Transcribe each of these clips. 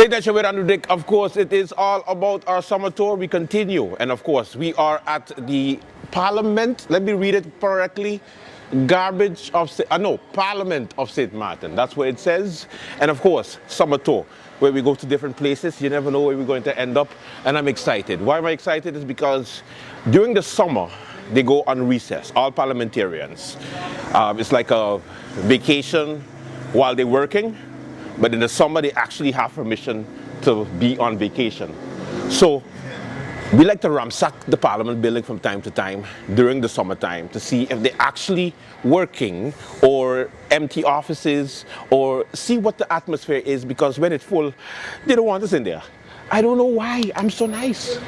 Ladies and gentlemen, Andrew Dick, of course, it is all about our summer tour. We continue. And of course, we are at the Parliament. Let me read it correctly. Parliament of St. Maarten. That's what it says. And of course, summer tour, where we go to different places. You never know where we're going to end up. And I'm excited. Why am I excited? Is because during the summer, they go on recess, all parliamentarians. It's like a vacation while they're working. But in the summer, they actually have permission to be on vacation. So we like to ransack the Parliament building from time to time during the summertime to see if they're actually working or empty offices or see what the atmosphere is, because when it's full, they don't want us in there. I don't know why. I'm so nice.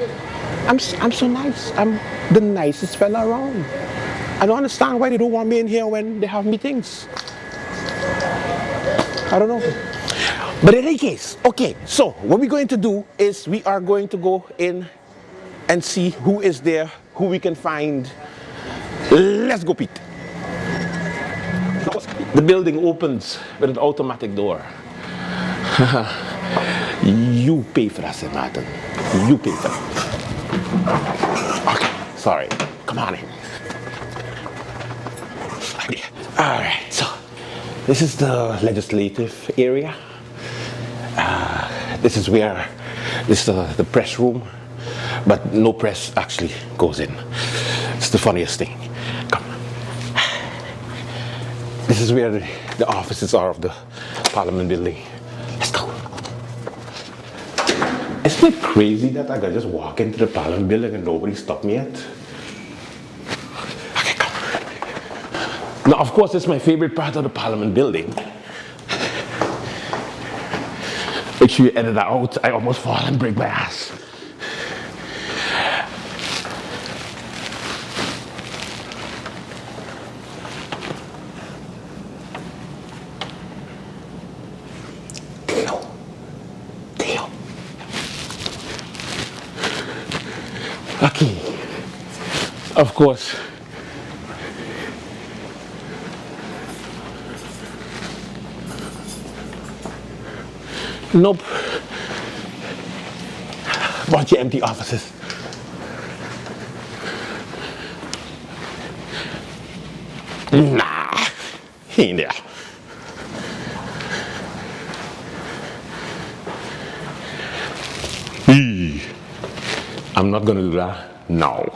I'm so nice. I'm the nicest fella around. I don't understand why they don't want me in here when they have meetings. I don't know. But in any case, okay, so what we're going to do is we are going to go in and see who is there, who we can find. Let's go, Pete. The building opens with an automatic door. You pay for that, St. Maarten. You pay for that. Okay, sorry. Come on in. All right, so this is the legislative area. This is the press room, but no press actually goes in. It's the funniest thing. Come. This is where the offices are of the Parliament building. Let's go. Isn't it crazy that I could just walk into the Parliament building and nobody stopped me yet? Okay, come. Now, of course, it's my favorite part of the Parliament building. Make sure you edit that out. I almost fall and break my ass. Theo. Okay. Of course. Nope. Bunch of empty offices. Nah, he ain't there. I'm not gonna do that now.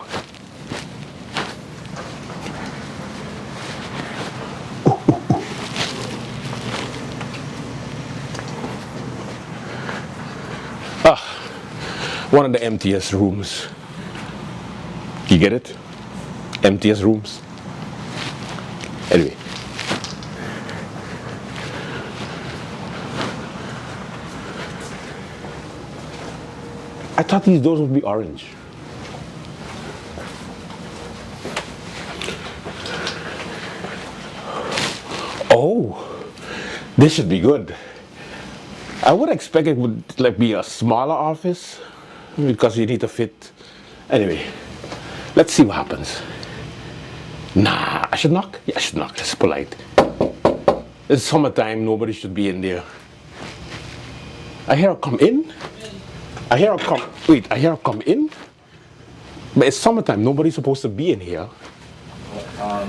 One of the emptiest rooms. You get it? Emptiest rooms. Anyway. I thought these doors would be orange. Oh, this should be good. I would expect it would be a smaller office because you need to fit. Anyway, let's see what happens. Nah, I should knock? Yeah, I should knock. That's polite. It's summertime, nobody should be in there. I hear her come in. I hear her come in? But it's summertime, nobody's supposed to be in here. Let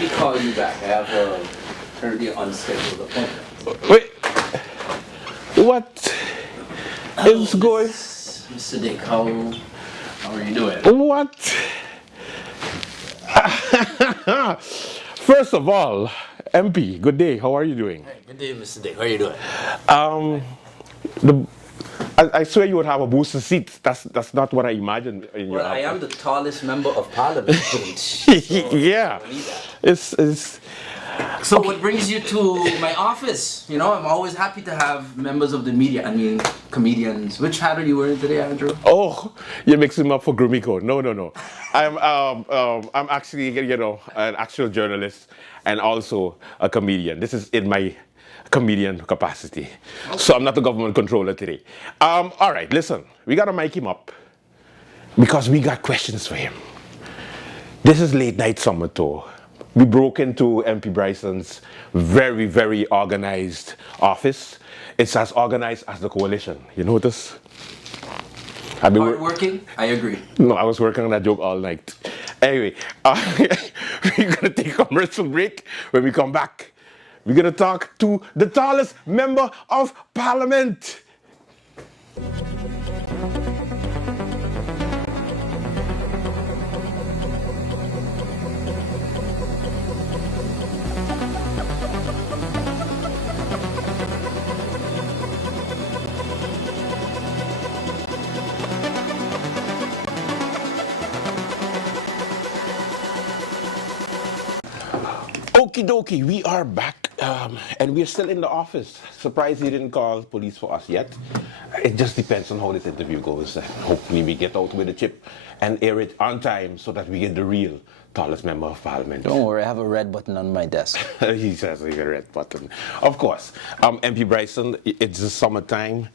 me call you back. I have a currently unscheduled appointment. Wait. What is going? Mr. Dick, how are you doing? What? First of all, MP, good day. How are you doing? Hey, good day, Mr. Dick. How are you doing? I swear you would have a booster seat. That's not what I imagined in your. Well, I am the tallest member of Parliament. Yeah, it's. So what brings you to my office? You know, I'm always happy to have members of the media. I mean, comedians. Which hat are you wearing today, Andrew? Oh, you're mixing them up for Grumiko. No. I'm actually, an actual journalist and also a comedian. This is in my comedian capacity. Okay. So I'm not the government controller today. All right, listen. We gotta mic him up because we got questions for him. This is late night summer tour. we broke into MP Bryson's very, very organized office. It's as organized as the coalition. You notice? Hardworking? I agree. No, I was working on that joke all night. Anyway, we're going to take a commercial break. When we come back, we're going to talk to the tallest member of parliament. Okie dokie, we are back and we're still in the office. Surprised you didn't call police for us yet. It just depends on how this interview goes. Hopefully we get out with a chip and air it on time so that we get the real tallest member of parliament. Don't worry, I have a red button on my desk. He says he got a red button. Of course, MP Bryson, it's the summertime,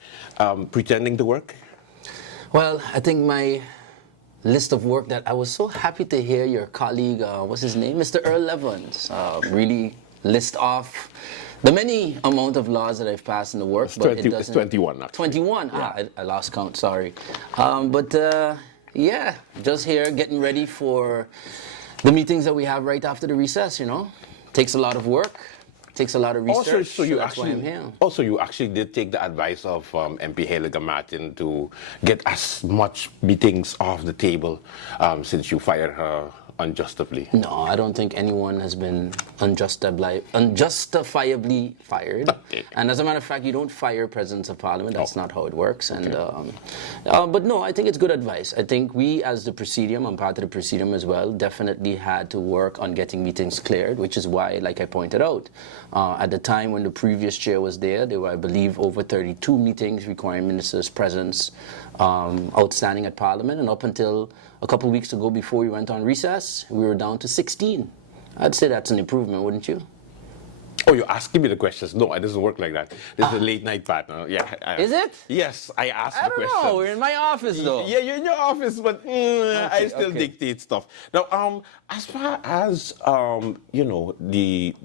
pretending to work. Well, I think my list of work that I was so happy to hear your colleague, what's his name, Mr. Earl Evans, really list off the many amount of laws that I've passed in the work. It's 21 now. 21? Yeah. I lost count, sorry. Yeah, just here getting ready for the meetings that we have right after the recess, you know. Takes a lot of work. Takes a lot of research. Also, you actually did take the advice of MP Maarten to get as much meetings off the table since you fired her unjustifiably. No, I don't think anyone has been unjustifiably fired. Okay. And as a matter of fact, you don't fire presidents of parliament. That's not how it works. Okay. But no, I think it's good advice. I think we, as the Presidium, I'm part of the Presidium as well, definitely had to work on getting meetings cleared, which is why, like I pointed out, at the time when the previous chair was there were, I believe, over 32 meetings requiring ministers' presence outstanding at Parliament, and up until a couple of weeks ago before we went on recess, we were down to 16. I'd say that's an improvement, wouldn't you? Oh, you're asking me the questions. No, it doesn't work like that. This is a late night partner. Yeah. Is it? Yes, I ask the questions. I don't know. We're in my office, though. Yeah, you're in your office, but I still dictate stuff. Now, as far as you know, the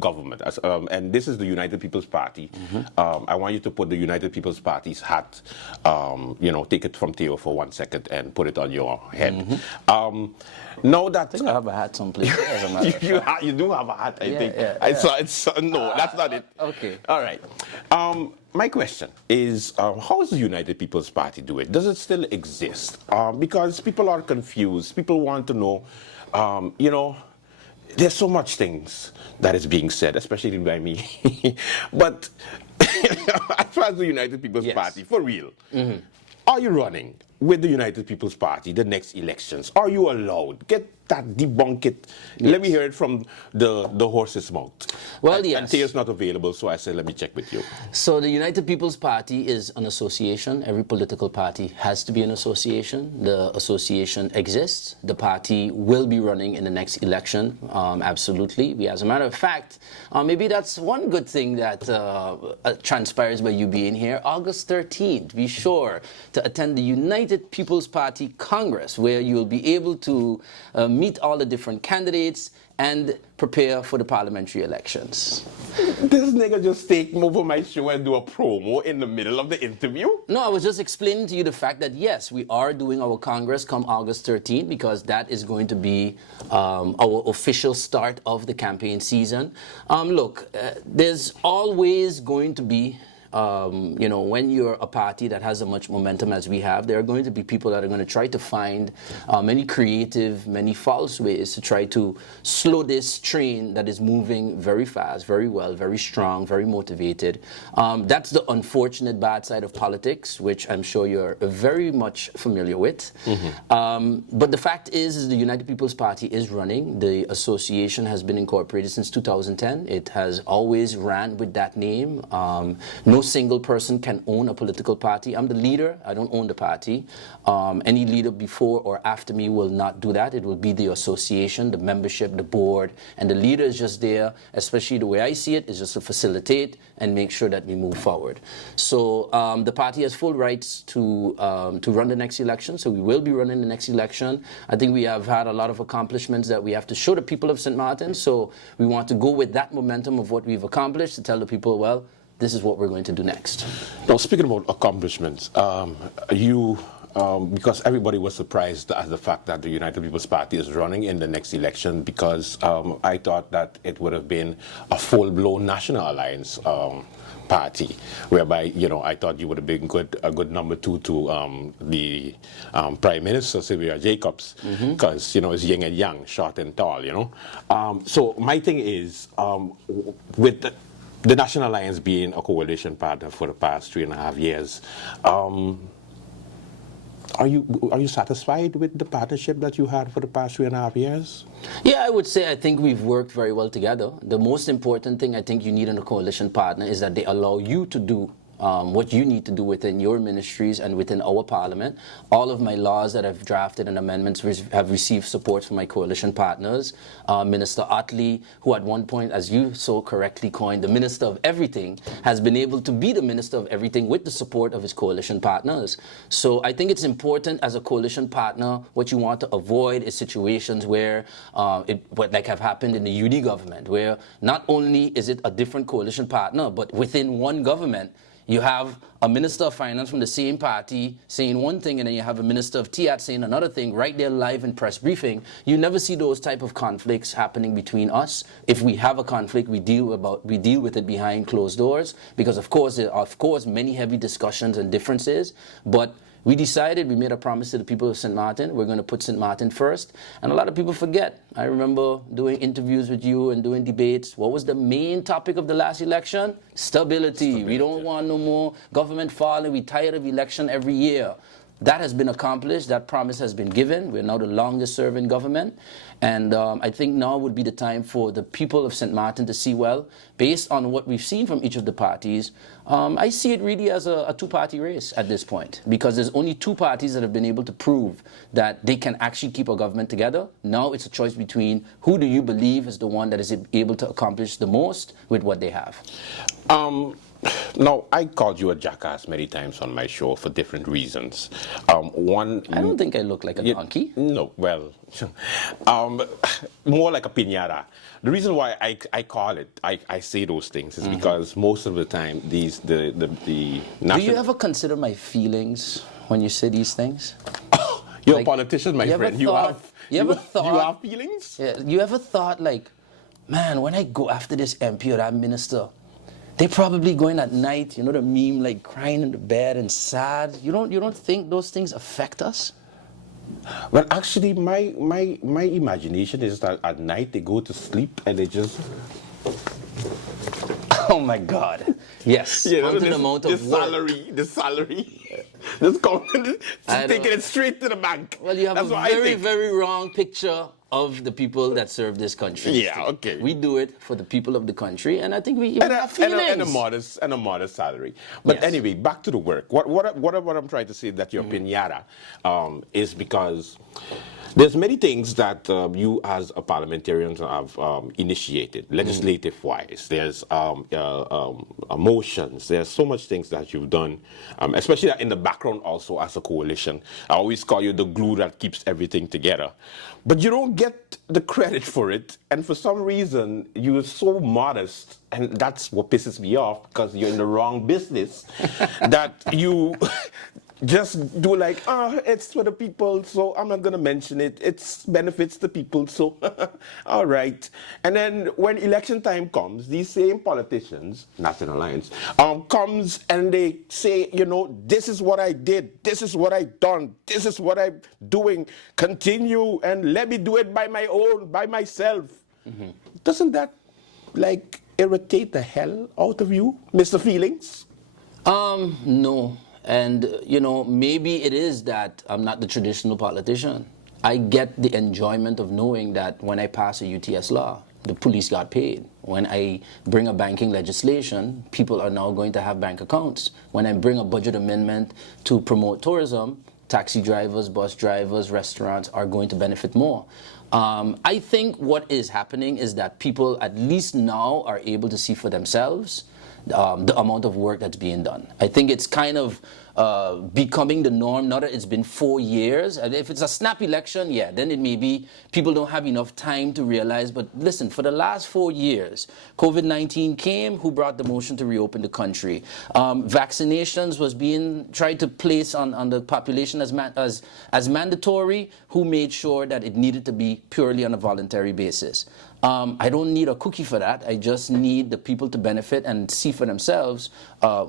government, and this is the United People's Party. I want you to put the United People's Party's hat. You know, take it from Theo for 1 second and put it on your head. Now that I think I have a hat someplace. As a matter of fact. You do have a hat, I think. Yeah. I saw it. No, that's not it. Okay. All right. My question is, how does the United People's Party do it? Does it still exist? Because people are confused. People want to know, you know, there's so much things that is being said, especially by me. But as far as the United People's Party, for real, are you running with the United People's Party the next elections? Are you allowed? Get that, debunk it. Yes. Let me hear it from the horse's mouth. Well, yes. And Theo's not available, so I said, let me check with you. So the United People's Party is an association. Every political party has to be an association. The association exists. The party will be running in the next election, absolutely. As a matter of fact, maybe that's one good thing that transpires by you being here. August 13th, be sure to attend the United People's Party Congress, where you'll be able to meet all the different candidates and prepare for the parliamentary elections. This nigga just take over my show and do a promo in the middle of the interview? No, I was just explaining to you the fact that, yes, we are doing our Congress come August 13th, because that is going to be our official start of the campaign season. Look, there's always going to be you know, when you're a party that has as much momentum as we have, there are going to be people that are going to try to find many creative, many false ways to try to slow this train that is moving very fast, very well, very strong, very motivated. That's the unfortunate bad side of politics, which I'm sure you're very much familiar with. But the fact is the United People's Party is running. The association has been incorporated since 2010. It has always ran with that name. No single person can own a political party. I'm the leader. I don't own the party. Any leader before or after me will not do that. It will be the association, the membership, the board, and the leader is just there, especially the way I see it, is just to facilitate and make sure that we move forward. So the party has full rights to run the next election, so we will be running the next election. I think we have had a lot of accomplishments that we have to show the people of St. Maarten, so we want to go with that momentum of what we've accomplished to tell the people, well, this is what we're going to do next. Now, speaking about accomplishments, because everybody was surprised at the fact that the United People's Party is running in the next election, because I thought that it would have been a full-blown National Alliance party, whereby, you know, I thought you would have been a good number two to the Prime Minister, Sylvia Jacobs, because, you know, it's yin and yang, short and tall, you know. So my thing is, with the National Alliance being a coalition partner for the past 3.5 years, are you satisfied with the partnership that you had for the past 3.5 years? Yeah, I would say I think we've worked very well together. The most important thing I think you need in a coalition partner is that they allow you to do what you need to do within your ministries and within our parliament. All of my laws that I've drafted and amendments have received support from my coalition partners. Minister Otley, who at one point, as you so correctly coined, the Minister of Everything, has been able to be the Minister of Everything with the support of his coalition partners. So I think it's important as a coalition partner, what you want to avoid is situations where, like have happened in the UD government, where not only is it a different coalition partner, but within one government, you have a Minister of Finance from the same party saying one thing, and then you have a Minister of TIAT saying another thing right there live in press briefing. You never see those type of conflicts happening between us. If we have a conflict, we deal with it behind closed doors, because of course there are many heavy discussions and differences, but we decided, we made a promise to the people of St. Maarten, we're going to put St. Maarten first. And a lot of people forget. I remember doing interviews with you and doing debates. What was the main topic of the last election? Stability. We don't want no more government falling. We're tired of election every year. That has been accomplished. That promise has been given. We're now the longest serving government. And I think now would be the time for the people of St. Maarten to see, well, based on what we've seen from each of the parties, I see it really as a two-party race at this point, because there's only two parties that have been able to prove that they can actually keep a government together. Now it's a choice between who do you believe is the one that is able to accomplish the most with what they have. Now, I called you a jackass many times on my show for different reasons. One, I don't think I look like a donkey. No, well, more like a piñata. The reason why I call it, I say those things is because most of the time the national... Do you ever consider my feelings when you say these things? You're a politician, my friend. You have feelings? Yeah, you ever thought, like, man, when I go after this MP or that minister, they're probably going at night, you know, the meme, like crying in the bed and sad. You don't think those things affect us? Well, actually, my imagination is that at night they go to sleep and they just... Oh my God! Yes, you know, onto the amount of the salary, just taking it straight to the bank. Well, you have a very wrong picture of the people that serve this country. Yeah, okay. We do it for the people of the country, and I think we have feelings. And a modest salary. But yes. Anyway, back to the work. What I'm trying to say that your piñata is because there's many things that you as a parliamentarian have initiated, legislative-wise. There's motions. There's so much things that you've done, especially in the background also as a coalition. I always call you the glue that keeps everything together. But you don't get the credit for it, and for some reason, you're so modest, and that's what pisses me off, because you're in the wrong business, that you just do like, it's for the people, so I'm not going to mention it. It benefits the people, so all right. And then when election time comes, these same politicians, National Alliance, comes and they say, you know, this is what I did, this is what I done, this is what I'm doing, continue and let me do it by myself. Doesn't that, like, irritate the hell out of you, Mr. Feelings? No. And, you know, maybe it is that I'm not the traditional politician. I get the enjoyment of knowing that when I pass a UTS law, the police got paid. When I bring a banking legislation, people are now going to have bank accounts. When I bring a budget amendment to promote tourism, taxi drivers, bus drivers, restaurants are going to benefit more. I think what is happening is that people at least now are able to see for themselves the amount of work that's being done. I think it's kind of becoming the norm now that it's been 4 years. And if it's a snap election, yeah, then it may be people don't have enough time to realize. But listen, for the last 4 years, COVID-19 came. Who brought the motion to reopen the country? Vaccinations was being tried to place on the population as mandatory. Who made sure that it needed to be purely on a voluntary basis? I don't need a cookie for that. I just need the people to benefit and see for themselves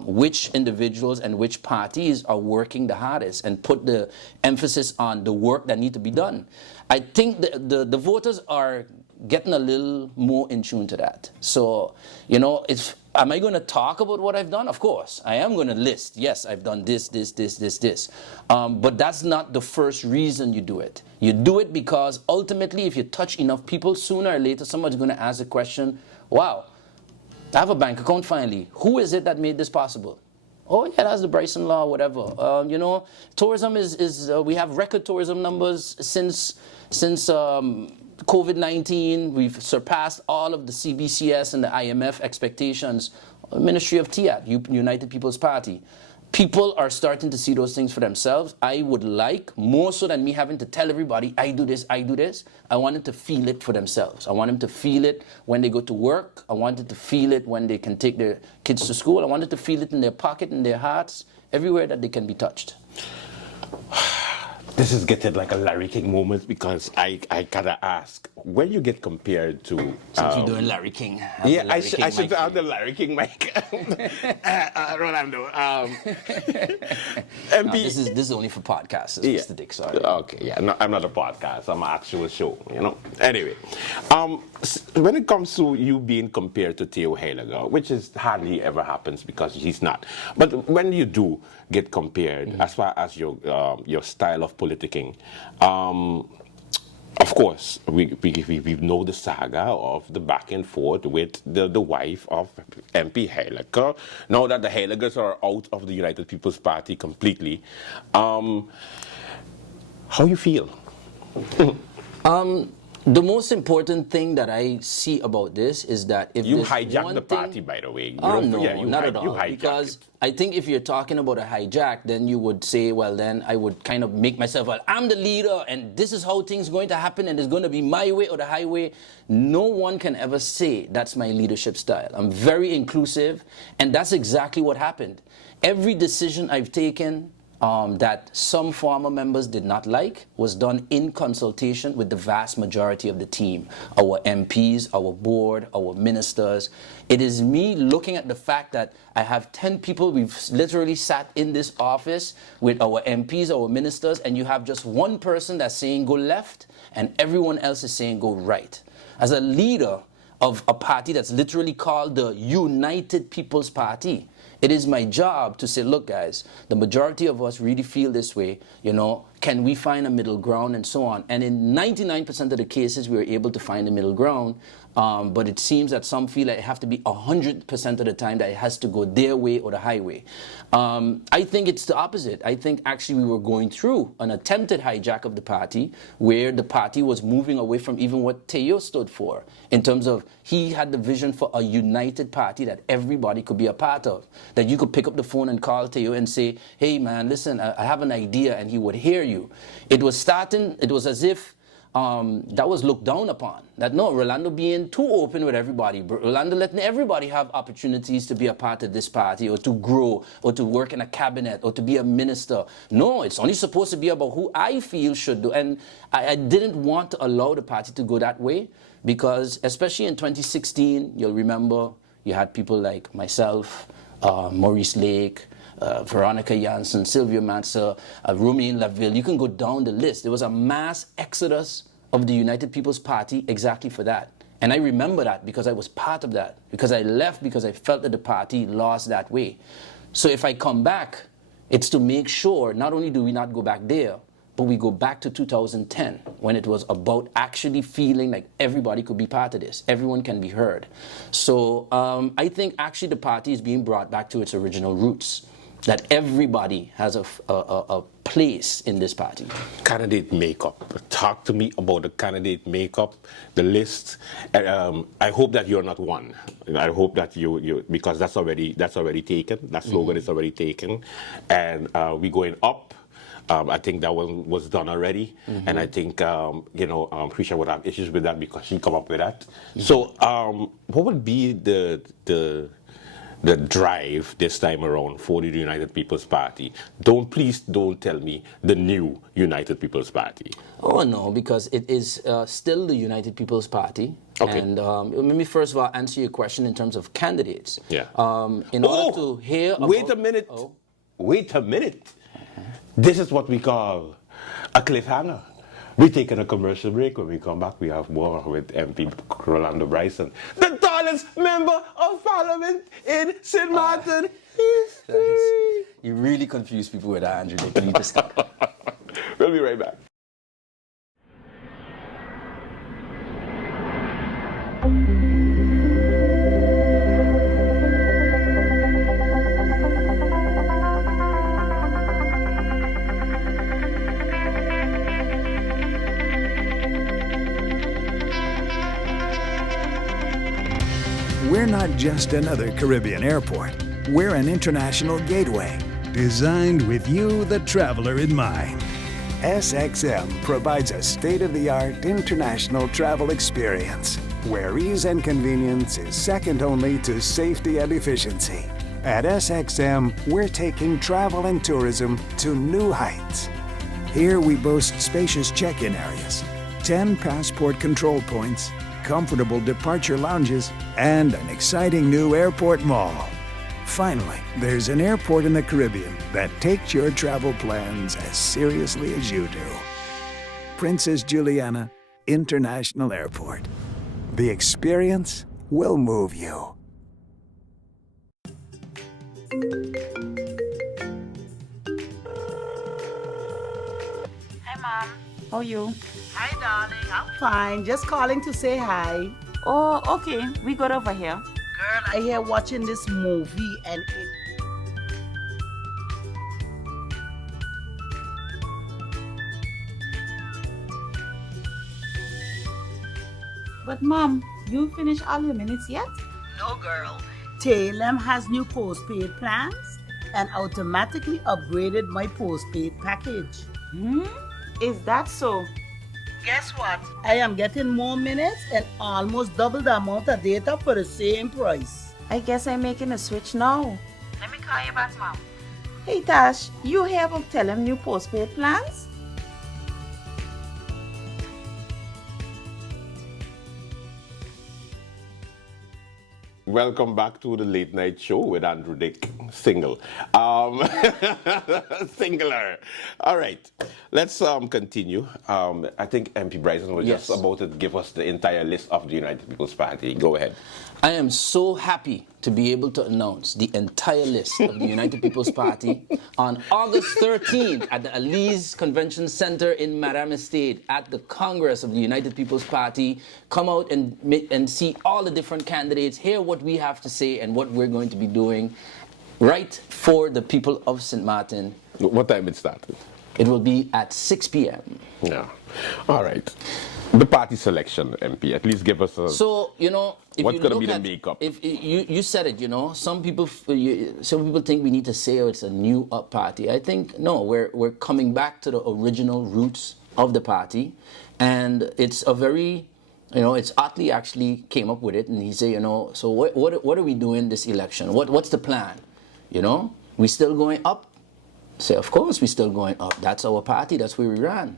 which individuals and which parties are working the hardest and put the emphasis on the work that need to be done. I think the voters are getting a little more in tune to that. So, you know, am I going to talk about what I've done? Of course. I am going to list, yes, I've done this. But that's not the first reason you do it. You do it because ultimately, if you touch enough people, sooner or later, someone's going to ask the question, wow, I have a bank account finally. Who is it that made this possible? Oh, yeah, that's the Bryson Law, whatever. You know, tourism we have record tourism numbers since COVID-19. We've surpassed all of the CBCS and the IMF expectations. Ministry of TIAT, United People's Party. People are starting to see those things for themselves. I would like, more so than me having to tell everybody, I do this, I want them to feel it for themselves. I want them to feel it when they go to work. I want them to feel it when they can take their kids to school. I want them to feel it in their pocket, in their hearts, everywhere that they can be touched. This is getting like a Larry King moment because I gotta ask, when you get compared to... Since you're doing Larry King. Yeah, I should have the Larry King mic. Rolando. MP... No, this is only for podcasts, yeah. Mr. Dick, sorry. Okay, yeah, no, I'm not a podcast, I'm an actual show, you know. Anyway, when it comes to you being compared to Theo Heiliger, which is hardly ever happens because he's not, but when you do get compared, as far as your style of politicking, of course, we know the saga of the back and forth with the wife of MP Heiliger. Now that the Heiligers are out of the United People's Party completely, how you feel? The most important thing that I see about this is that if you there's hijacked one the thing, party, by the way. Oh no, yeah, not at all. Because I think if you're talking about a hijack, then you would say, well, then I would kind of make myself, well, I'm the leader, and this is how things are going to happen, and it's going to be my way or the highway. No one can ever say that's my leadership style. I'm very inclusive, and that's exactly what happened. Every decision I've taken that some former members did not like was done in consultation with the vast majority of the team, our MPs, our board, our ministers. It is me looking at the fact that I have 10 people, we've literally sat in this office with our MPs, our ministers, and you have just one person that's saying go left and everyone else is saying go right. As a leader of a party that's literally called the United People's Party, it is my job to say, look, guys, the majority of us really feel this way, you know, can we find a middle ground and so on? And in 99% of the cases, we were able to find a middle ground. But it seems that some feel like it have to be 100% of the time that it has to go their way or the highway. I think it's the opposite. I think actually we were going through an attempted hijack of the party where the party was moving away from even what Theo stood for in terms of he had the vision for a united party that everybody could be a part of, that you could pick up the phone and call Theo and say, hey man, listen, I have an idea, and he would hear you. It was as if that was looked down upon. That no, Rolando being too open with everybody. Rolando letting everybody have opportunities to be a part of this party or to grow or to work in a cabinet or to be a minister. No, it's only supposed to be about who I feel should do. And I didn't want to allow the party to go that way because especially in 2016, you'll remember you had people like myself, Maurice Lake, Veronica Janssen, Sylvia Matza, Romain Laville. You can go down the list. There was a mass exodus of the United People's Party exactly for that. And I remember that because I was part of that, because I left because I felt that the party lost that way. So if I come back, it's to make sure not only do we not go back there, but we go back to 2010 when it was about actually feeling like everybody could be part of this. Everyone can be heard. So I think actually the party is being brought back to its original roots, that everybody has a place in this party. Candidate makeup. Talk to me about the candidate makeup, the list. I hope that you're not one. I hope that you because that's already taken. That slogan is already taken, and we're going up. I think that one was done already, and I think Krisha would have issues with that because she come up with that. So, what would be the drive this time around for the United People's Party? Please don't tell me the new United People's Party. Oh no, because it is still the United People's Party. Okay. And let me first of all answer your question in terms of candidates. Yeah. In order to hear about... Wait a minute. Oh. Wait a minute. This is what we call a cliffhanger. We're taking a commercial break. When we come back, we have more with MP Rolando Bryson, the tallest member of Parliament in St. Maarten history. You really confuse people with that, Andrew. They need to stop. We'll be right back. We're not just another Caribbean airport. We're an international gateway, designed with you, the traveler, in mind. SXM provides a state-of-the-art international travel experience, where ease and convenience is second only to safety and efficiency. At SXM, we're taking travel and tourism to new heights. Here we boast spacious check-in areas, 10 passport control points, comfortable departure lounges, and an exciting new airport mall. Finally, there's an airport in the Caribbean that takes your travel plans as seriously as you do. Princess Juliana International Airport. The experience will move you. Hi, Mom. How are you? Hi, darling. I'm fine. Just calling to say hi. Oh, okay. We got over here. Girl, I hear watching this movie and it... But, Mom, you finished all your minutes yet? No, girl. Talem has new postpaid plans and automatically upgraded my postpaid package. Is that so? Guess what? I am getting more minutes and almost double the amount of data for the same price. I guess I'm making a switch now. Let me call you back, Mom. Hey, Tash, you hear about Telem new postpaid plans? Welcome back to the late night show with Andrew Dick, single. Singular. All right, let's continue. I think MP Bryson was Yes. just about to give us the entire list of the United People's Party. Go ahead. I am so happy to be able to announce the entire list of the United People's Party on August 13th at the Elise Convention Center in Madame Estate at the Congress of the United People's Party. Come out and see all the different candidates, hear what we have to say and what we're going to be doing right for the people of St. Maarten. What time it started? It will be at 6 p.m. Yeah. All right. The party selection, MP. At least give us a... So, you know, if What's you gonna look be the at, makeup? If you said it, you know, some people think we need to say, oh, it's a new up party. I think no, we're coming back to the original roots of the party, and it's a very, you know, it's Otley actually came up with it, and he said, you know, so what are we doing this election? What's the plan? You know, we still going up? Say, of course we still going up. That's our party. That's where we ran,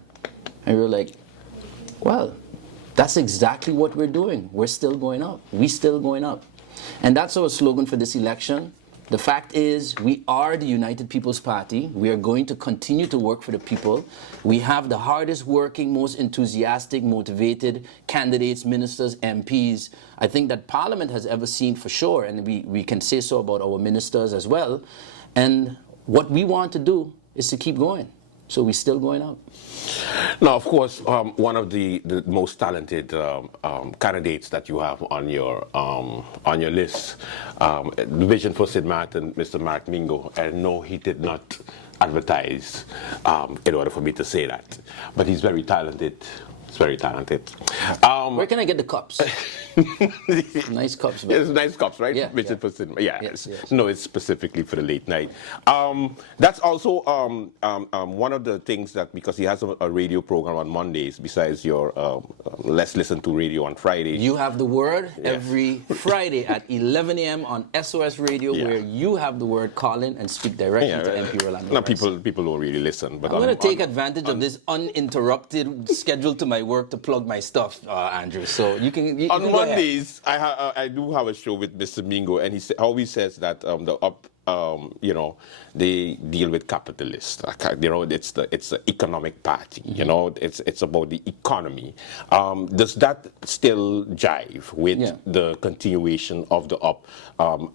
and we were like, well, that's exactly what we're doing. We're still going up. We still going up. And that's our slogan for this election. The fact is, we are the United People's Party. We are going to continue to work for the people. We have the hardest working, most enthusiastic, motivated candidates, ministers, MPs, I think that Parliament has ever seen for sure. And we can say so about our ministers as well. And what we want to do is to keep going. So we're still going out. Now, of course, one of the most talented candidates that you have on your list, the Vision for St. Maarten, Mr. Mark Mingo, and no, he did not advertise in order for me to say that, but he's very talented. He's very talented. Where can I get the cups? Nice cups. Man. It's nice cups, right? Yeah, Vision yeah. for St. Yeah. Yes, yes. No, it's specifically for the late night. That's also one of the things that, because he has a radio program on Mondays, besides your Let's Listen to Radio on Friday. You have the word every Friday at 11 a.m. on SOS Radio, where you have the word, call in and speak directly to MP Rolando. No, people don't really listen. But I'm going to take advantage of this uninterrupted schedule to my work to plug my stuff, Andrew. So you can on go Mondays, I do have a show with Mr. Mingo, and he always says that they deal with capitalists. It's the economic party. It's about the economy. Does that still jive with the continuation of the up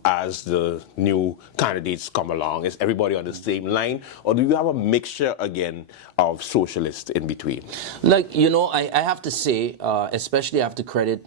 as the new candidates come along? Is everybody on the same line, or do you have a mixture again of socialists in between? I have to say, especially I have to credit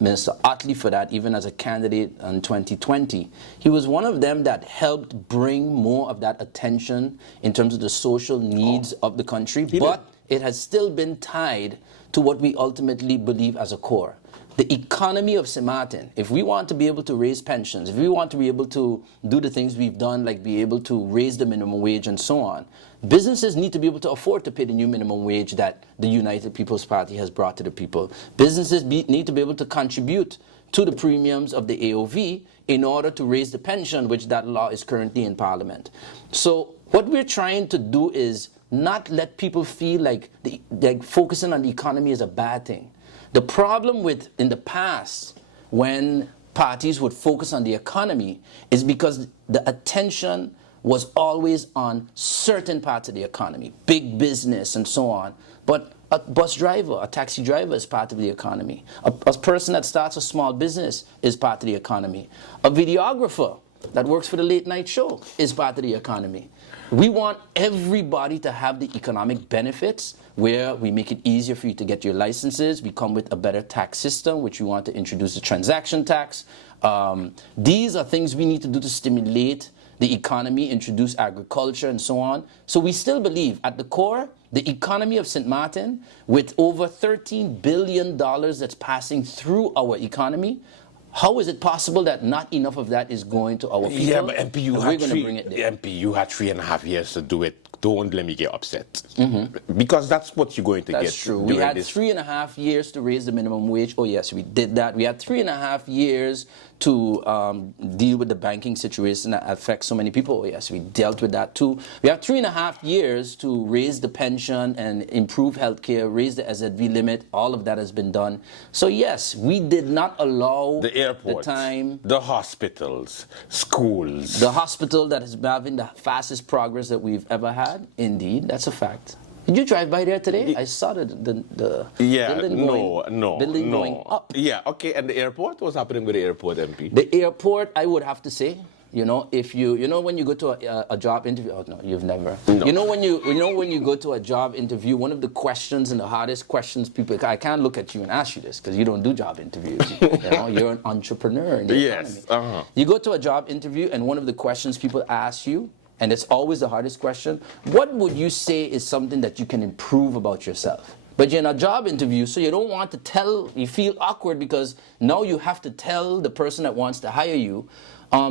Minister Otley for that, even as a candidate in 2020. He was one of them that helped bring more of that attention in terms of the social needs of the country, but it has still been tied to what we ultimately believe as a core. The economy of St. Maarten, if we want to be able to raise pensions, if we want to be able to do the things we've done, like be able to raise the minimum wage and so on, businesses need to be able to afford to pay the new minimum wage that the United People's Party has brought to the people. Businesses need to be able to contribute to the premiums of the AOV in order to raise the pension, which that law is currently in Parliament. So what we're trying to do is not let people feel like focusing on the economy is a bad thing. The problem with in the past, when parties would focus on the economy, is because the attention was always on certain parts of the economy, big business and so on. But a bus driver, a taxi driver is part of the economy. A person that starts a small business is part of the economy. A videographer that works for the late night show is part of the economy. We want everybody to have the economic benefits, where we make it easier for you to get your licenses. We come with a better tax system, which we want to introduce the transaction tax. These are things we need to do to stimulate the economy, introduce agriculture and so on. So we still believe at the core, the economy of St. Maarten, with over $13 billion that's passing through our economy, how is it possible that not enough of that is going to our people? Yeah, but MP, you had 3.5 years to do it. Don't let me get upset. Because that's what you're going to get. That's true. We had 3.5 years to raise the minimum wage. Oh, yes, we did that. We had 3.5 years to deal with the banking situation that affects so many people. Oh, yes, we dealt with that too. We have 3.5 years to raise the pension and improve healthcare, raise the SZV limit. All of that has been done. So, yes, we did not allow the airport, the time. The hospitals, schools. The hospital that is having the fastest progress that we've ever had. Indeed, that's a fact. Did you drive by there today? I saw the building going up. Yeah, okay. And the airport? What's happening with the airport, MP? The airport, I would have to say, if when you go to a job interview, oh no, you've never. No. When you go to a job interview, one of the questions and the hardest questions I can't look at you and ask you this because you don't do job interviews. You're an entrepreneur in the economy. You go to a job interview and one of the questions people ask you, and it's always the hardest question, what would you say is something that you can improve about yourself? But you're in a job interview, so you don't want to tell, you feel awkward because now you have to tell the person that wants to hire you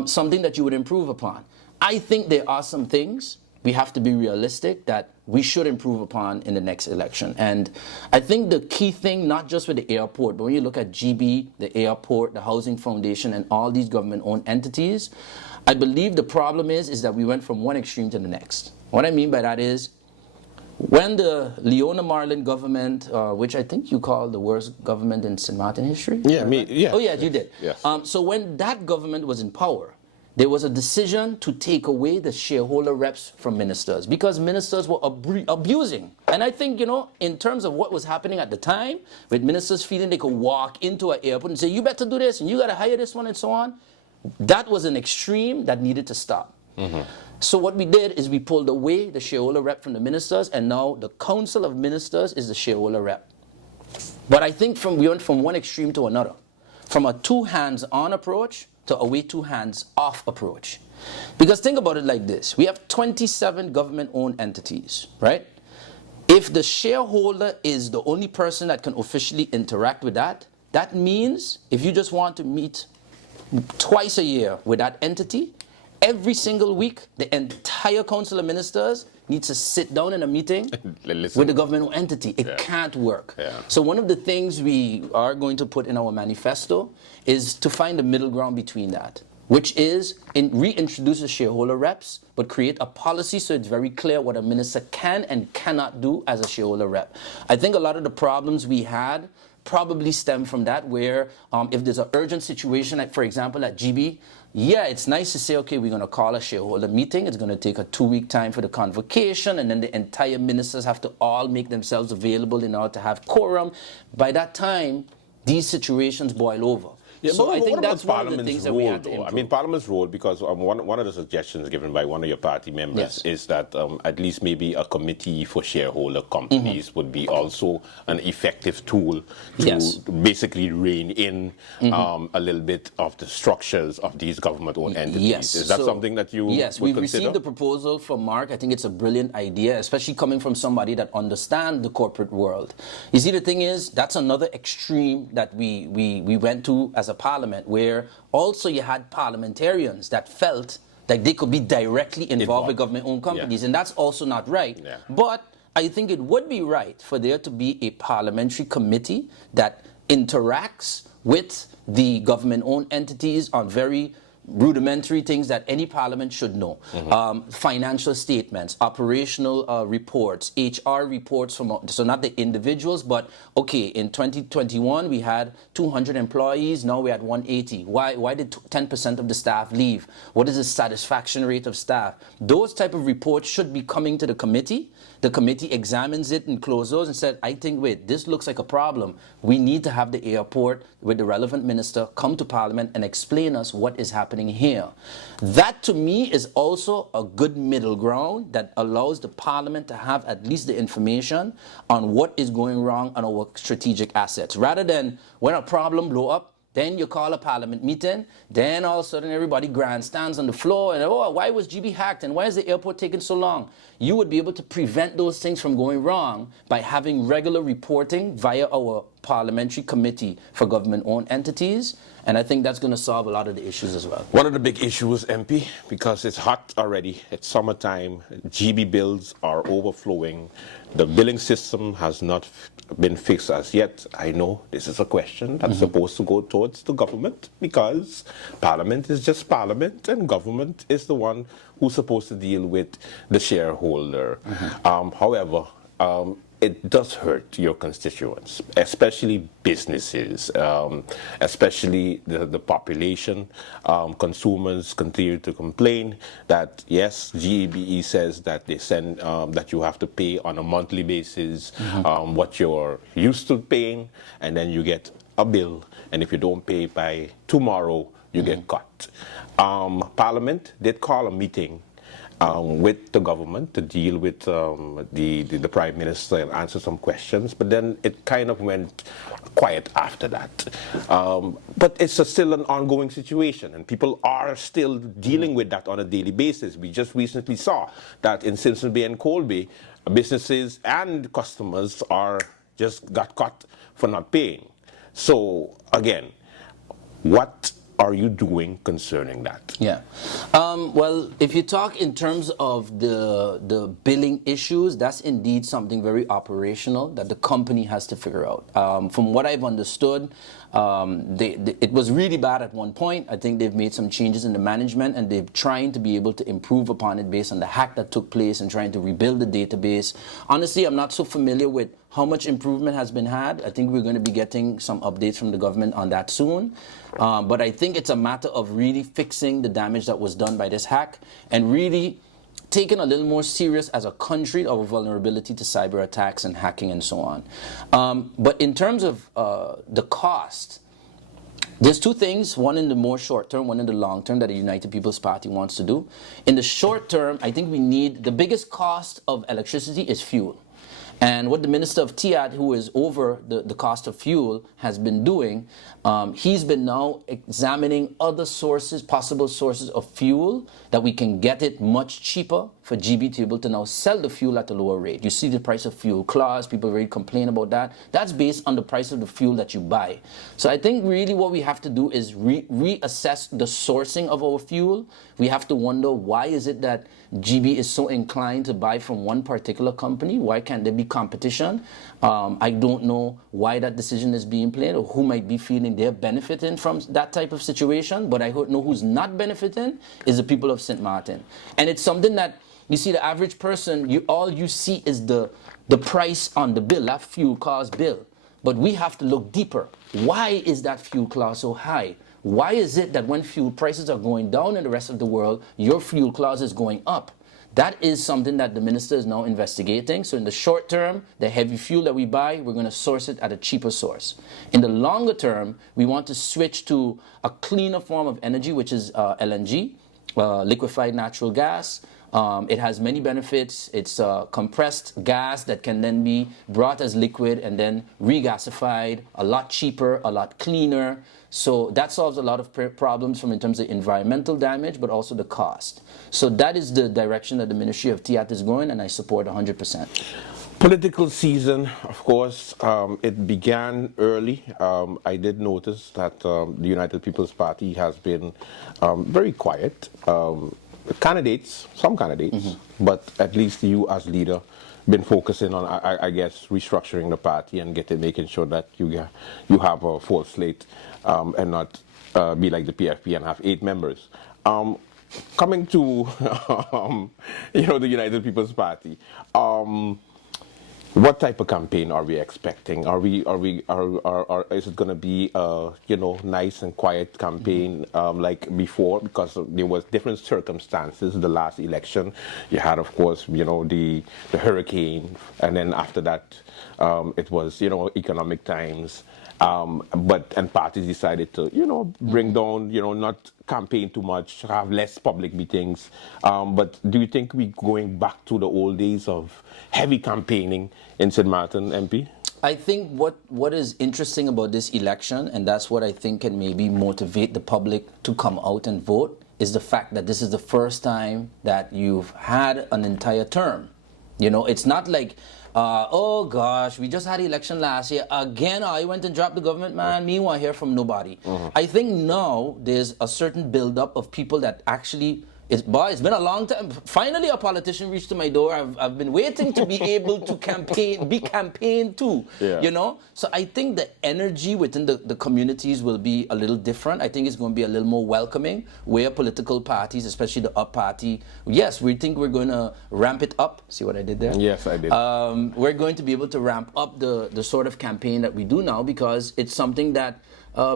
something that you would improve upon. I think there are some things we have to be realistic that we should improve upon in the next election. And I think the key thing, not just with the airport, but when you look at GB, the airport, the Housing Foundation, and all these government-owned entities, I believe the problem is that we went from one extreme to the next. What I mean by that is, when the Leona Marlin government, which I think you call the worst government in St. Maarten history? Yeah, me, yeah. Oh, yeah, you did. Yes. So when that government was in power, there was a decision to take away the shareholder reps from ministers because ministers were abusing. And I think, in terms of what was happening at the time, with ministers feeling they could walk into an airport and say, you better do this and you got to hire this one and so on, that was an extreme that needed to stop. So what we did is we pulled away the shareholder rep from the ministers, and now the Council of Ministers is the shareholder rep. But I think we went from one extreme to another, from a two hands on approach to a way two hands off approach. Because think about it like this, we have 27 government-owned entities, right? If the shareholder is the only person that can officially interact with that, that means if you just want to meet twice a year with that entity, every single week, the entire Council of Ministers needs to sit down in a meeting with the governmental entity. It can't work. So one of the things we are going to put in our manifesto is to find a middle ground between that, which is reintroduce the shareholder reps, but create a policy so it's very clear what a minister can and cannot do as a shareholder rep. I think a lot of the problems we had probably stem from that, where if there's an urgent situation, like for example at GB, yeah, it's nice to say, okay, we're going to call a shareholder meeting. It's going to take a 2-week time for the convocation, and then the entire ministers have to all make themselves available in order to have quorum. By that time, these situations boil over. Yeah, so but I think what that's about one of the Parliament's things that we role, have to though? improve. I mean, Parliament's role, because one of the suggestions given by one of your party members is that at least maybe a committee for shareholder companies would be also an effective tool to basically rein in a little bit of the structures of these government-owned entities. Yes. Is that something that you Yes, would we've consider? received the proposal from Mark. I think it's a brilliant idea, especially coming from somebody that understands the corporate world. You see, the thing is, that's another extreme that we went to as a parliament, where also you had parliamentarians that felt that they could be directly involved with government-owned companies, and that's also not right. But I think it would be right for there to be a parliamentary committee that interacts with the government-owned entities on very rudimentary things that any parliament should know. Financial statements, operational reports, HR reports from, so not the individuals, but okay, in 2021 we had 200 employees, now we had 180. Why did 10% of the staff leave? What is the satisfaction rate of staff? Those type of reports should be coming to the committee. The committee examines it and closes those and said, I think, wait, this looks like a problem. We need to have the airport with the relevant minister come to Parliament and explain us what is happening here. That, to me, is also a good middle ground that allows the Parliament to have at least the information on what is going wrong on our strategic assets. Rather than when a problem blow up, then you call a parliament meeting, then all of a sudden everybody grandstands on the floor and, oh, why was GB hacked and why is the airport taking so long? You would be able to prevent those things from going wrong by having regular reporting via our parliamentary committee for government-owned entities, and I think that's going to solve a lot of the issues as well. One of the big issues, MP, because it's hot already, it's summertime, GB bills are overflowing, the billing system has not been fixed as yet. I know this is a question that's supposed to go towards the government, because Parliament is just Parliament and government is the one who's supposed to deal with the shareholder. However, it does hurt your constituents, especially businesses, especially the population. Consumers continue to complain that, yes, GEBE says that they send, that you have to pay on a monthly basis what you're used to paying, and then you get a bill, and if you don't pay by tomorrow, you get cut. Parliament did call a meeting with the government to deal with the Prime Minister and answer some questions, but then it kind of went quiet after that. But it's still an ongoing situation, and people are still dealing with that on a daily basis. We just recently saw that in Simpson Bay and Colby, businesses and customers just got caught for not paying. So again, what are you doing concerning that? Yeah. Well, if you talk in terms of the billing issues, that's indeed something very operational that the company has to figure out. From what I've understood, it was really bad at one point. I think they've made some changes in the management, and they're trying to be able to improve upon it based on the hack that took place and trying to rebuild the database. Honestly, I'm not so familiar with how much improvement has been had. I think we're going to be getting some updates from the government on that soon. But I think it's a matter of really fixing the damage that was done by this hack and really taking a little more serious as a country our vulnerability to cyber attacks and hacking and so on. But in terms of the cost, There's two things, one in the more short term, one in the long term that the United People's Party wants to do. In the short term, I think we need, the biggest cost of electricity is fuel. And what the Minister of TIAT, who is over the cost of fuel, has been doing, he's been now examining other sources, possible sources of fuel, that we can get it much cheaper for GB to be able to now sell the fuel at a lower rate. You see the price of fuel clause, people really complain about that. That's based on the price of the fuel that you buy. So I think really what we have to do is reassess the sourcing of our fuel. We have to wonder, why is it that GB is so inclined to buy from one particular company? Why can't there be competition? I don't know why that decision is being played, or who might be feeling they're benefiting from that type of situation, but I know who's not benefiting is the people of St. Maarten. And it's something that, you see, the average person, all you see is the price on the bill, that fuel cost bill. But we have to look deeper. Why is that fuel cost so high? Why is it that when fuel prices are going down in the rest of the world, your fuel cost is going up? That is something that the minister is now investigating. So in the short term, the heavy fuel that we buy, we're going to source it at a cheaper source. In the longer term, we want to switch to a cleaner form of energy, which is LNG, liquefied natural gas. It has many benefits. It's compressed gas that can then be brought as liquid and then regasified, a lot cheaper, a lot cleaner. So that solves a lot of problems in terms of environmental damage, but also the cost. So that is the direction that the Ministry of TIAT is going, and I support 100%. Political season, of course, it began early. I did notice that the United People's Party has been very quiet. Candidates, some candidates, but at least you as leader been focusing on, I guess, restructuring the party and making sure that you have a full slate and not be like the PFP and have 8 members. Coming to the United People's Party, what type of campaign are we expecting? Is it going to be nice and quiet campaign like before? Because there was different circumstances. The last election, you had, of course, the hurricane, and then after that, it was economic times. And parties decided to bring down, not campaign too much, have less public meetings. But do you think we're going back to the old days of heavy campaigning in St. Maarten, MP? I think what is interesting about this election, and that's what I think can maybe motivate the public to come out and vote, is the fact that this is the first time that you've had an entire term. It's not like, oh gosh, we just had an election last year. Again, I went and dropped the government, man. Me want to hear from nobody. I think now there's a certain build-up of people that actually, it's been a long time. Finally, a politician reached to my door. I've been waiting to be able to be campaigned too. Yeah. So I think the energy within the communities will be a little different. I think it's going to be a little more welcoming, where political parties, especially the Up Party, yes, we think we're going to ramp it up. See what I did there? Yes, I did. We're going to be able to ramp up the sort of campaign that we do now, because it's something that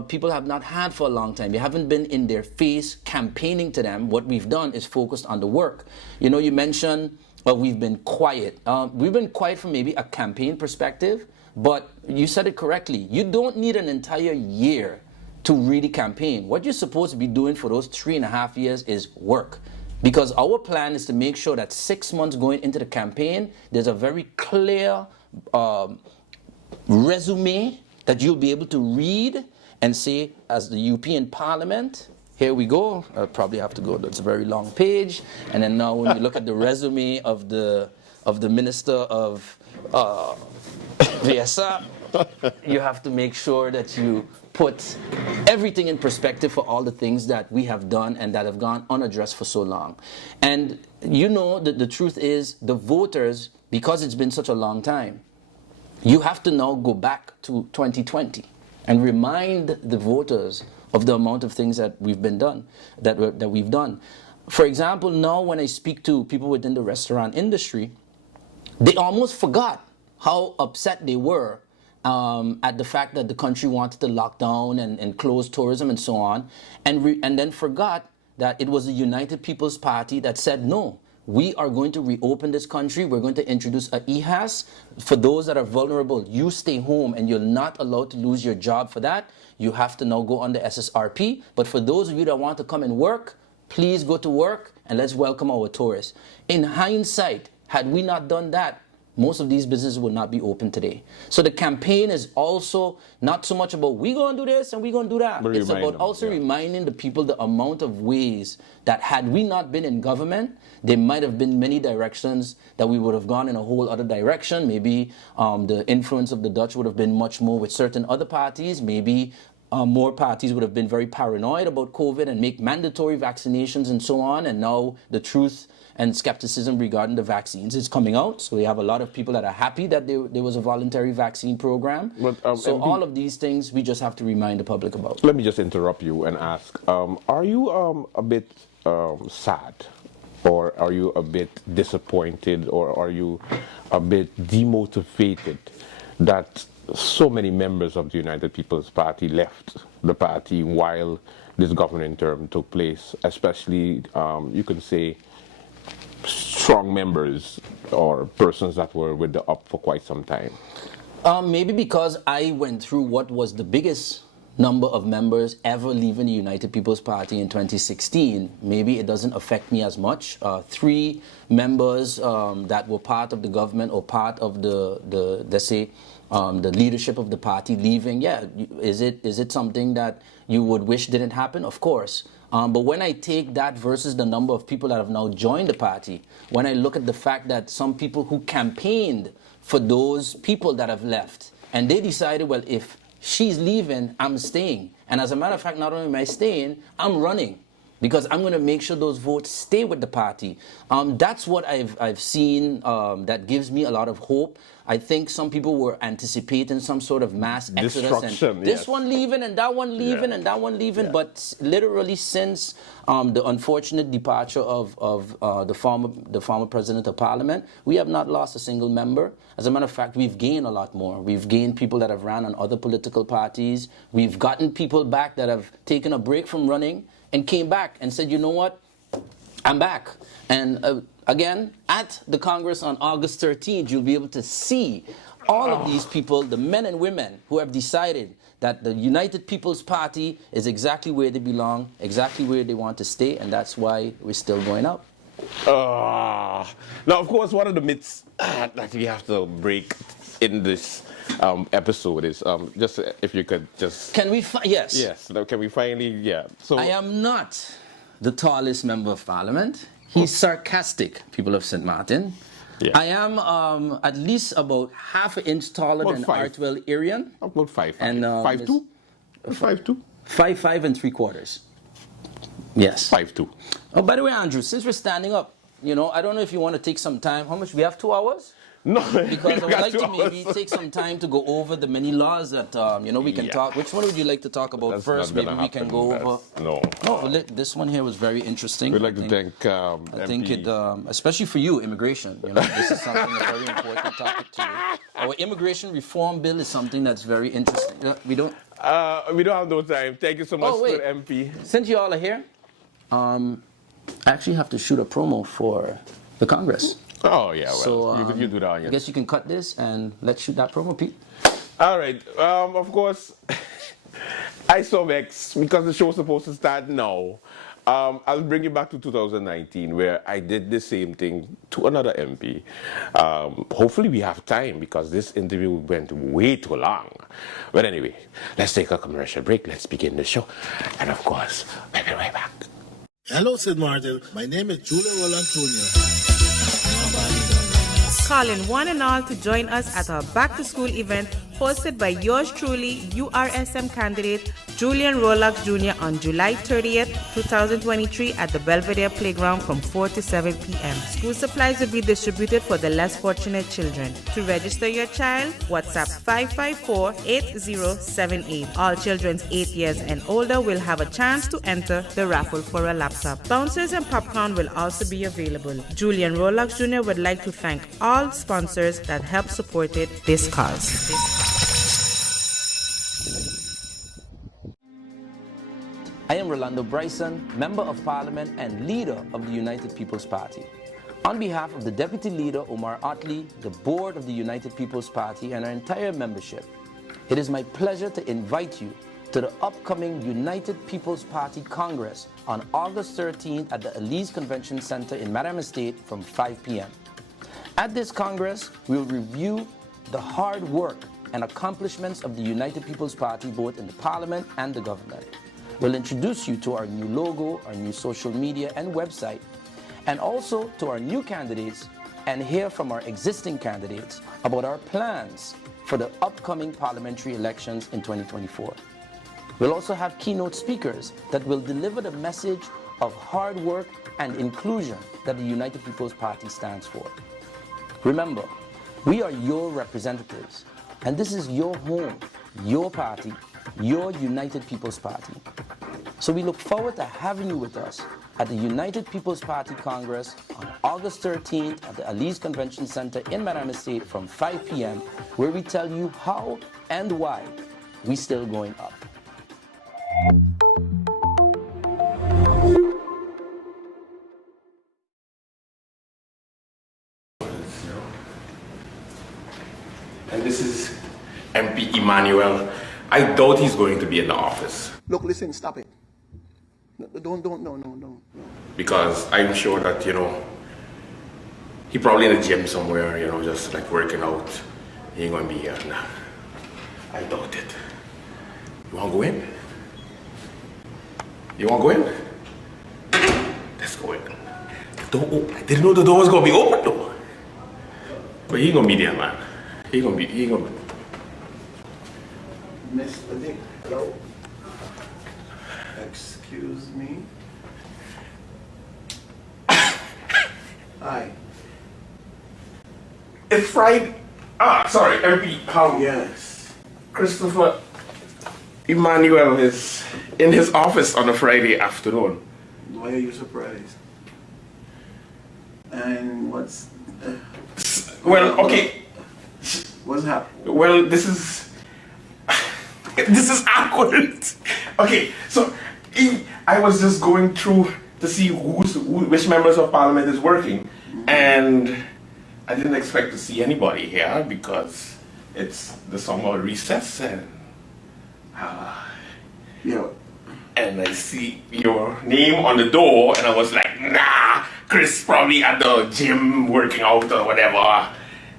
people have not had for a long time. You haven't been in their face campaigning to them. What we've done is focused on the work. You mentioned we've been quiet. We've been quiet from maybe a campaign perspective, but you said it correctly. You don't need an entire year to really campaign. What you're supposed to be doing for those 3.5 years is work. Because our plan is to make sure that 6 months going into the campaign, there's a very clear resume that you'll be able to read and say, as the European Parliament, here we go. I'll probably have to go, that's a very long page. And then now when you look at the resume of the Minister of VSA, you have to make sure that you put everything in perspective for all the things that we have done and that have gone unaddressed for so long. And the truth is, the voters, because it's been such a long time, you have to now go back to 2020 and remind the voters of the amount of things that we've done. For example, now when I speak to people within the restaurant industry, they almost forgot how upset they were at the fact that the country wanted to lock down and close tourism and so on, and then forgot that it was the United People's Party that said, no, we are going to reopen this country. We're going to introduce a EHAS. For those that are vulnerable, you stay home and you're not allowed to lose your job for that. You have to now go under SSRP. But for those of you that want to come and work, please go to work and let's welcome our tourists. In hindsight, had we not done that, most of these businesses would not be open today. So the campaign is also not so much about we going to do this and we going to do that. But it's about them, also reminding the people the amount of ways that had we not been in government, there might have been many directions that we would have gone in a whole other direction. Maybe the influence of the Dutch would have been much more with certain other parties. Maybe more parties would have been very paranoid about COVID and make mandatory vaccinations and so on. And now the truth and skepticism regarding the vaccines is coming out. So we have a lot of people that are happy that there was a voluntary vaccine program. But, so all of these things we just have to remind the public about. Let me just interrupt you and ask, are you a bit sad? Or are you a bit disappointed? Or are you a bit demotivated that so many members of the United People's Party left the party while this government term took place, especially, you can say, strong members or persons that were with the UP for quite some time? Maybe because I went through what was the biggest number of members ever leaving the United People's Party in 2016. Maybe it doesn't affect me as much. 3 members that were part of the government or part of the let's say, the leadership of the party leaving. Yeah, is it something that you would wish didn't happen? Of course. But when I take that versus the number of people that have now joined the party, when I look at the fact that some people who campaigned for those people that have left, and they decided, well, if she's leaving, I'm staying. And as a matter of fact, not only am I staying, I'm running, because I'm going to make sure those votes stay with the party. That's what I've seen that gives me a lot of hope. I think some people were anticipating some sort of mass exodus, and this one leaving and that one leaving and that one leaving. But literally since the unfortunate departure of the former president of parliament, we have not lost a single member. As a matter of fact, we've gained a lot more. We've gained people that have ran on other political parties. We've gotten people back that have taken a break from running and came back and said, you know what, I'm back. And again, at the Congress on August 13th, you'll be able to see all of these people, the men and women who have decided that the United People's Party is exactly where they belong, exactly where they want to stay, and that's why we're still going up. Now, of course, one of the myths that we have to break in this episode is just if you could just... Can we... Yes. Yes. Can we finally... Yeah. So I am not the tallest member of parliament. He's sarcastic, people of St. Maarten. Yeah. I am at least about half an inch taller than Artwell Irian. About 5'5". And 5'2"? 5'2"? 5'5" and 3/4. Yes. 5'2". Oh, by the way, Andrew, since we're standing up, you know, I don't know if you want to take some time. How much? We have 2 hours? No, because I would like to maybe take some time to go over the many laws that, you know, we can talk. Which one would you like to talk about first? Maybe we can go over. No. No, this one here was very interesting. We'd like to thank I think it, especially for you, immigration. You know, this is something a very important topic to you. Our immigration reform bill is something that's very interesting. We don't have no time. Thank you so much, wait. MP. Since you all are here, I actually have to shoot a promo for the Congress. Oh, yeah, well, so, you do that. I guess you can cut this and let's shoot that promo, Pete. All right. Of course, I saw Vex because the show's supposed to start now. I'll bring you back to 2019 where I did the same thing to another MP. Hopefully we have time because this interview went way too long. But anyway, let's take a commercial break. Let's begin the show. And of course, we'll be right back. Hello, St. Maarten. My name is Julian Roland Jr. Calling one and all to join us at our back-to-school event hosted by yours truly, URSM candidate Julian Rolox Jr. on July 30th, 2023 at the Belvedere Playground from 4 to 7 p.m. School supplies will be distributed for the less fortunate children. To register your child, WhatsApp 554-8078. All children 8 years and older will have a chance to enter the raffle for a laptop. Bouncers and popcorn will also be available. Julian Rolox Jr. would like to thank all sponsors that helped supported this cause. I am Rolando Bryson, Member of Parliament and leader of the United People's Party. On behalf of the Deputy Leader, Omar Otley, the Board of the United People's Party, and our entire membership, it is my pleasure to invite you to the upcoming United People's Party Congress on August 13th at the Elise Convention Center in Madam Estate from 5 p.m. At this Congress, we will review the hard work and accomplishments of the United People's Party both in the Parliament and the government. We'll introduce you to our new logo, our new social media and website, and also to our new candidates, and hear from our existing candidates about our plans for the upcoming parliamentary elections in 2024. We'll also have keynote speakers that will deliver the message of hard work and inclusion that the United People's Party stands for. Remember, we are your representatives, and this is your home, your party, your United People's Party. So we look forward to having you with us at the United People's Party Congress on August 13th at the Elise Convention Center in Madam Estate from 5 p.m., where we tell you how and why we're still going up. And this is MP Emmanuel. I doubt he's going to be in the office. Look, listen, stop it. No. Because I'm sure that, he probably in the gym somewhere, just like working out. He ain't gonna be here. Nah, I doubt it. You wanna go in? You wanna go in? Let's go in. The door open. I didn't know the door was gonna be open though. But he ain't gonna be there, man. He ain't gonna be. Mr. Dick, hello? Excuse me? Hi. It's Friday. Sorry, MP. How? Yes. Christopher Emmanuel is in his office on a Friday afternoon. Why are you surprised? And what's... Well, okay. What's happening? Well, this is awkward. Okay, so I was just going through to see which members of parliament is working, and I didn't expect to see anybody here because it's the summer recess, and Yeah. and I see your name on the door, and I was like, nah, Chris probably at the gym working out or whatever.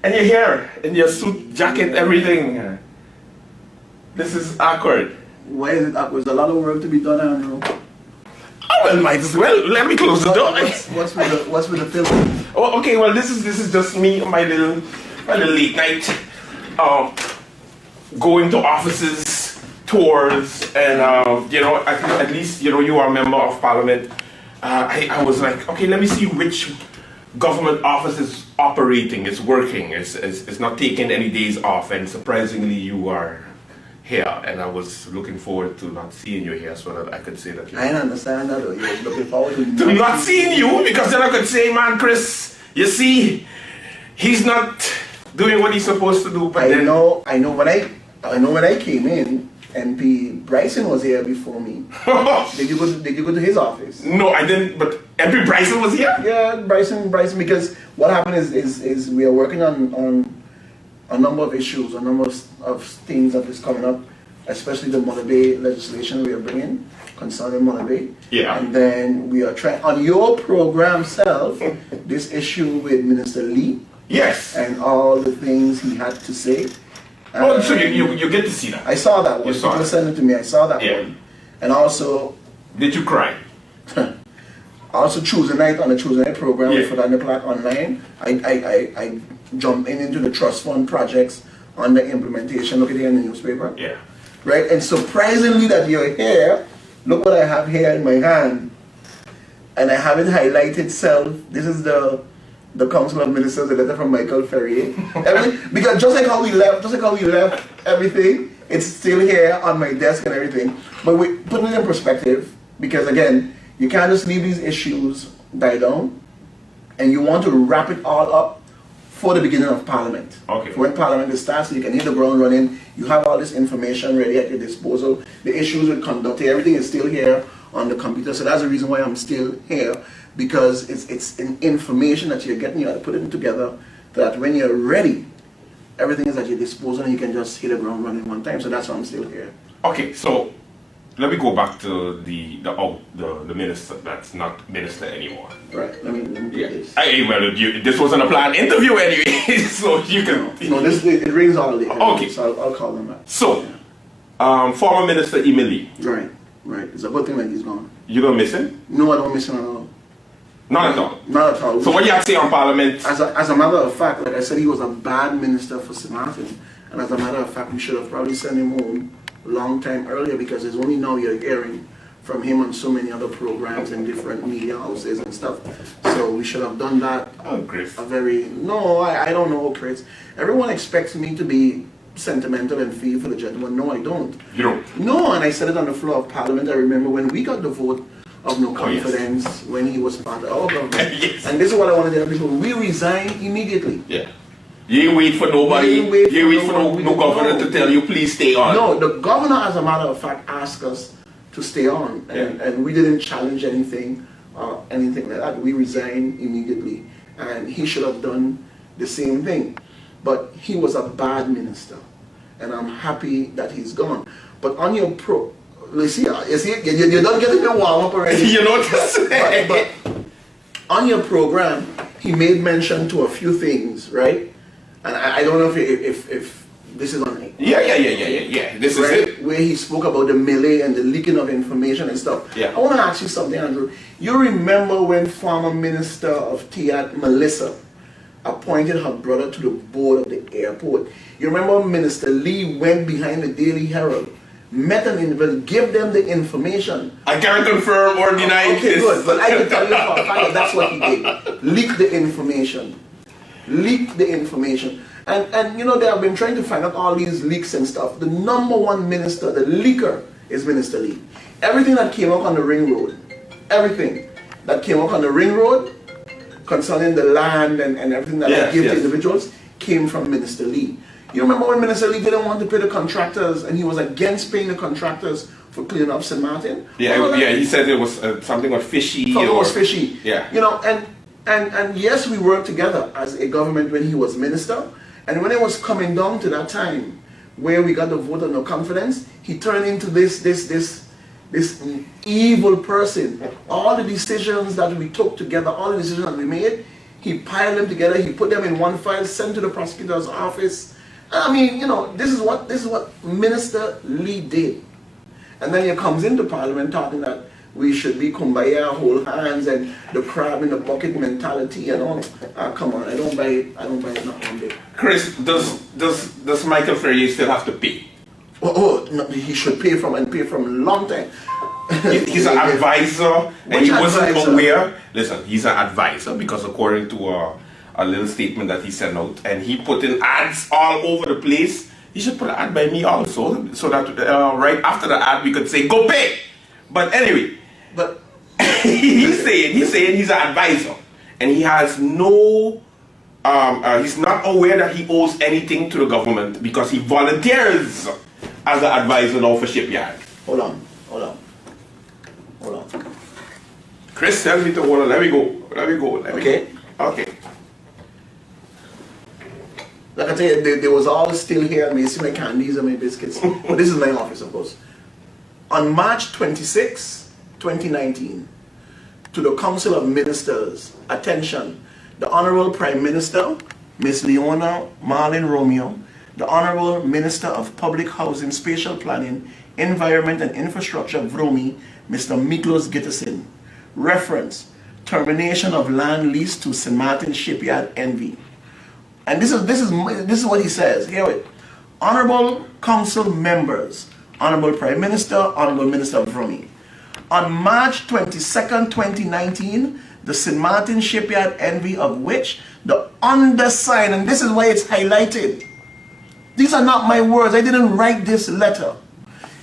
And you're here in your suit, jacket, everything. This is awkward. Why is it awkward? There's a lot of work to be done, Andrew. Oh, well, might as well. Let me close the door. What's with the film? Oh, okay. Well, this is just me, my little late night, going to offices, tours, and at least you are a member of parliament. I was like, okay, let me see which government office is operating, is working, is not taking any days off, and surprisingly you are here, and I was looking forward to not seeing you here so that I could say that I understand that, though. You're looking forward to not seeing you, because then I could say, man, Chris, you see, he's not doing what he's supposed to do. But I know when I came in, MP Bryson was here before me. Did you go to his office? No, I didn't. But MP Bryson was here. Yeah, Bryson. Because what happened is we are working on a number of issues, a number of things that is coming up, especially the Mother Bay legislation we are bringing concerning Mother Bay. Yeah. And then we are trying on your program self this issue with Minister Lee. Yes. And all the things he had to say. Oh, so you get to see that. I saw that one. You saw People it. sent it to me. I saw that Yeah. one. And also, Did you cry? also Tuesday night on the Tuesday night program Yeah. for the Underclock Online, I jump into the trust fund projects on the implementation. Look at it in the newspaper. Yeah. Right? And surprisingly that you're here, look what I have here in my hand. And I have it highlighted self. This is the Council of Ministers, a letter from Michael Ferrier. Because just like how we left everything, it's still here on my desk and everything. But we put it in perspective, because again, you can't just leave these issues die down, and you want to wrap it all up for the beginning of Parliament. Okay. For when Parliament starts, so you can hit the ground running. You have all this information ready at your disposal. The issues with conducting, everything is still here on the computer. So that's the reason why I'm still here. because it's information that you're getting. You have to put it together that when you're ready, everything is at your disposal and you can just hit the ground running one time. So that's why I'm still here. Okay, so let me go back to the minister that's not minister anymore. Right. Let me do this. This wasn't a planned interview anyway, so you can. No, it rings all day. Okay. So I'll call them back. So, former Minister Emily. Right. It's a good thing that he's gone. You don't miss him? No, I don't miss him at all. Not at all. Not at all. So what do you have to say on Parliament? As a matter of fact, like I said, he was a bad minister for St. Martin, and as a matter of fact, we should have probably sent him home a long time earlier, because it's only now you're hearing from him on so many other programs in different media houses and stuff. So we should have done that. Oh, Chris. I don't know, Chris. Everyone expects me to be sentimental and feel for the gentleman. No, I don't. You don't? No, and I said it on the floor of Parliament. I remember when we got the vote of no confidence, yes. when he was part of our government. Yes. And this is what I want to tell people. We resign immediately. Yeah. You ain't wait for nobody. You ain't wait for no governor to tell you, please stay on. No, the governor, as a matter of fact, asked us to stay on. And we didn't challenge anything like that. We resigned immediately. And he should have done the same thing. But he was a bad minister. And I'm happy that he's gone. But on your you see, you're not getting me warm up already. You know what I'm saying? But on your program, he made mention to a few things, right? And I don't know if this is on. Yeah. This is it. Where he spoke about the melee and the leaking of information and stuff. Yeah. I want to ask you something, Andrew. You remember when former Minister of TIAT, Melissa, appointed her brother to the board of the airport? You remember Minister Lee went behind the Daily Herald, met an individual, give them the information. I can't confirm or deny Okay, this. good. But I can tell you for a fact that that's what he did. Leak the information. And you know, they have been trying to find out all these leaks and stuff. The number one minister, the leaker, is Minister Lee. Everything that came up on the ring road, concerning the land and everything that they give to individuals, came from Minister Lee. You remember when Minister Lee didn't want to pay the contractors, and he was against paying the contractors for cleaning up St. Martin? He said it was something was fishy. Something was fishy. Yeah. You know, and yes, we worked together as a government when he was minister. And when it was coming down to that time where we got the vote of no confidence, he turned into this evil person. All the decisions that we took together, all the decisions that we made, he piled them together, he put them in one file, sent to the prosecutor's office. I mean, you know, this is what Minister Lee did. And then he comes into Parliament talking that we should be kumbaya, hold hands, and the crab in the bucket mentality and all. Come on, I don't buy it not one bit. Chris, does Michael Ferrier still have to pay? No, he should pay from a long time. He's an advisor, and he wasn't advisor? aware. Listen, he's an advisor because according to a little statement that he sent out, and he put in ads all over the place. He should put an ad by me also, so that right after the ad we could say go pay. But anyway, but he's saying he's an advisor, and he has no. He's not aware that he owes anything to the government because he volunteers as an advisor now for Shipyard. Hold on. Chris tells me to hold on. Let me go. Okay. Okay. Like I tell you, there was all still here. I mean, you see my candies and my biscuits. But this is my office, of course. On March 26, 2019, to the Council of Ministers, attention, the Honorable Prime Minister, Ms. Leona Marlin Romeo, the Honorable Minister of Public Housing, Spatial Planning, Environment and Infrastructure, VROMI, Mr. Miklos Gitterson. Reference, termination of land lease to St. Martin Shipyard NV. And this is what he says. Hear it. Honorable Council members, Honorable Prime Minister, Honorable Minister of VROMI. On March 22nd, 2019, the St. Martin Shipyard NV, of which the undersigned, and this is why it's highlighted. These are not my words. I didn't write this letter.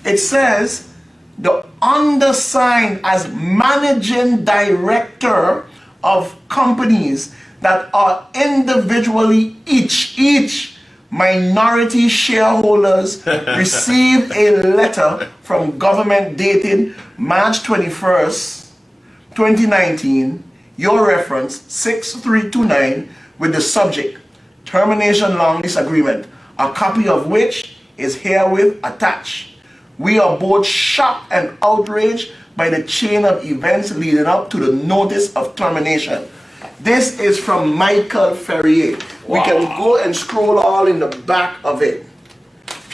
It says, the undersigned as managing director of companies that are individually each minority shareholders receive a letter from government dated March 21st, 2019, your reference 6329 with the subject termination long lease agreement, a copy of which is herewith attached. We are both shocked and outraged by the chain of events leading up to the notice of termination. This is from Michael Ferrier. We can go and scroll all in the back of it.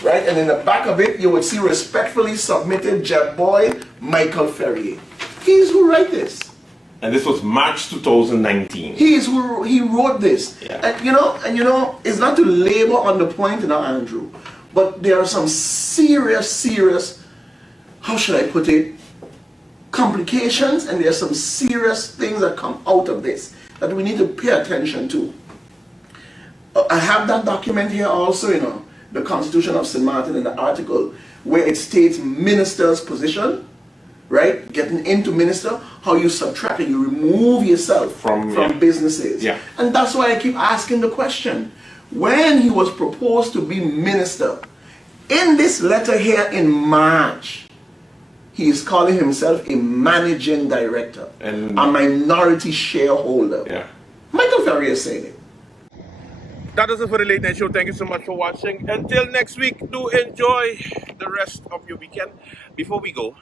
Right? And in the back of it, you would see respectfully submitted Jet Boy Michael Ferrier. He's who wrote this. And this was March 2019. He wrote this. Yeah. And you know, it's not to labor on the point, Andrew, but there are some serious, how should I put it, complications, and there are some serious things that come out of this that we need to pay attention to. I have that document here also, the Constitution of St. Maarten in the article where it states minister's position, right? Getting into minister, how you subtract and you remove yourself from businesses. Yeah. And that's why I keep asking the question. When he was proposed to be minister, in this letter here in March, he is calling himself a managing director, and a minority shareholder. Yeah. Michael Ferrier said it. That is it for the Late Night Show. Thank you so much for watching. Until next week, do enjoy the rest of your weekend. Before we go,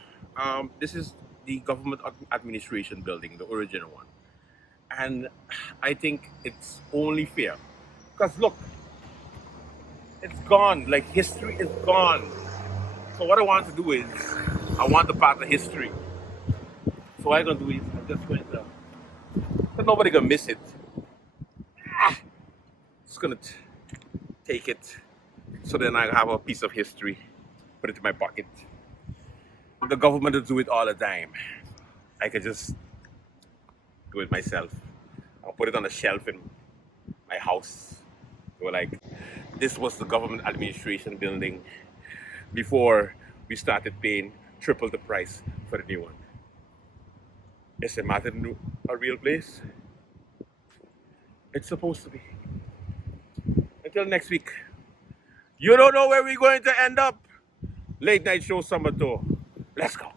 this is the government administration building, the original one. And I think it's only fair. Because look, it's gone. Like, history is gone. So what I want to do is, I want to part of history. So what I'm going to do is, I'm just going to, but nobody going to miss it. Just going to take it, so then I have a piece of history, put it in my pocket. The government will do it all the time. I could just do it myself. I'll put it on a shelf in my house. So like, this was the government administration building before we started paying triple the price for the new one. Is St. Maarten a real place? It's supposed to be. Until next week. You don't know where we're going to end up. Late Night Show Summer Tour. Let's go.